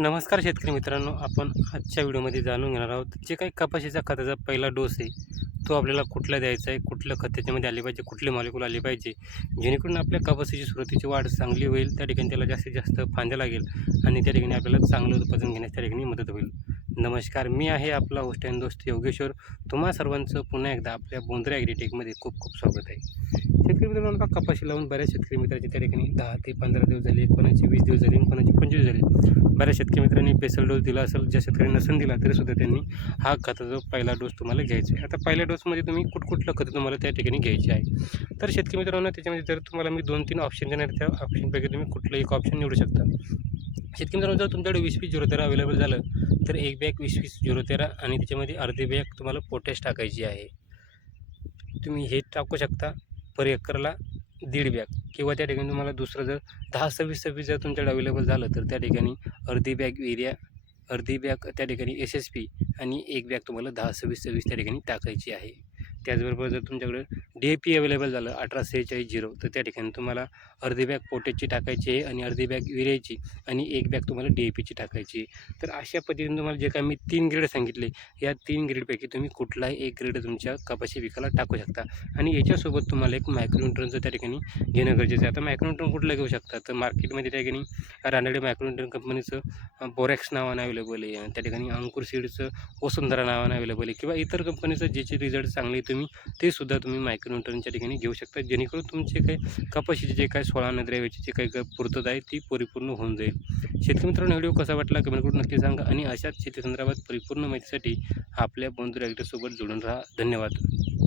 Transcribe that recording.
नमस्कार शेतकरी मित्रांनो आपण आजच्या व्हिडिओमध्ये जाणून घेणार आहोत जे काही कपाशीचा खताचा पहिला डोस आहे तो आपल्याला कुठला द्यायचा आहे कुठलं खत त्याच्यामध्ये आले पाहिजे कुठले मॉलिक्यूल आले पाहिजे जेणेकरून आपल्या कपाशीची सुरुवातीची वाढ चांगली होईल त्या ठिकाणी त्याला जास्तीत जास्त फांद्या लागेल आणि त्या ठिकाणी आपल्याला चांगलं उत्पादन घेण्यास त्या ठिकाणी मदत होईल. नमस्कार मी आहे आपला होस्ट अँड दोस्त योगेश्वर. तुम्हा सर्वांचं पुन्हा एकदा आपल्या बोंद्रे ॲग्रीटेकमध्ये खूप खूप स्वागत आहे. शेतकरी मित्रांनो का कपाशी लावून बऱ्याच शेतकरी मित्रांचे त्या ठिकाणी दहा ते पंधरा दिवस झाले कोणाचे वीस दिवस झाले कोणाचे पंचवीस झाले. बऱ्याच शेतकरी मित्रांनी बेसल डोस दिला असेल ज्या शेतकऱ्यांनी नसून दिला तरीसुद्धा त्यांनी हा खताचा पहिला डोस तुम्हाला घ्यायचा आहे. आता पहिल्या डोसमध्ये तुम्ही कुठकुठलं खतं तुम्हाला त्या ठिकाणी घ्यायचे आहे? तर शेतकरी मित्रांनो त्याच्यामध्ये जर तुम्हाला मी दोन तीन ऑप्शन देणार त्या ऑप्शनपैकी तुम्ही कुठलं एक ऑप्शन निवडू शकता. शेतकरी मित्रांनो जर तुमच्याकडे वीस वीस झिरो तेरा अवेलेबल झालं तर एक बॅग वीस वीस झिरो तेरा आणि त्याच्यामध्ये अर्धी बॅग तुम्हाला पोटॅश टाकायची आहे. तुम्ही हे टाकू शकता पर एकरला दीड बॅग किंवा त्या ठिकाणी तुम्हाला दुसरं जर दहा सव्वीस सव्वीस जर तुमच्याकडे अवेलेबल झालं तर त्या ठिकाणी अर्धी बॅग युरिया अर्धी बॅग त्या ठिकाणी एस एस पी आणि एक बॅग तुम्हाला दहा सव्वीस सव्वीस त्या ठिकाणी टाकायची आहे. त्याचबरोबर जर तुमच्याकडे डी ए पी अवेलेबल झालं अठरा सेहेचाळीस झिरो. तर त्या ठिकाणी तुम्हाला अर्धी बॅग पोटेजची टाकायची आहे आणि अर्धी बॅग युरियाची आणि एक बॅग तुम्हाला डी ए पीची टाकायची आहे. तर अशा पद्धतीने तुम्हाला जे काय मी तीन ग्रेड सांगितले या तीन ग्रेडपैकी तुम्ही कुठलाही एक ग्रेड तुमच्या कपाशी पिकाला टाकू शकता. आणि याच्यासोबत तुम्हाला एक मायक्रोन्यूट्रनचं त्या ठिकाणी घेणं गरजेचं आहे. आता मायक्रोन्यूट्रन कुठलं घेऊ शकता? तर मार्केटमध्ये त्या ठिकाणी रानडे मायक्रोन्यूट्रन कंपनीचं बोरॅक्स नावानं अवेलेबल आहे. त्या ठिकाणी अंकुर सीडचं वसुंधरा नावानं अवेलेबल आहे. किंवा इतर कंपनीचं ज्याचे रिझल्ट चांगले तुम्ही ते सुद्धा तुम्ही मायक्रोन्यूट्रनच्या ठिकाणी घेऊ शकता जेणेकरून तुमचे काही कपाशीचे जे काही सोळा नद्राव्याची जे काही पूर्तता आहे ती परिपूर्ण होऊन जाईल. शेतकरी मित्रांनो व्हिडिओ कसा वाटला कमेंट करून नक्की सांगा आणि अशाच शेती संदर्भात परिपूर्ण माहितीसाठी आपल्या बंधू ॲक्टरसोबत जोडून राहा. धन्यवाद.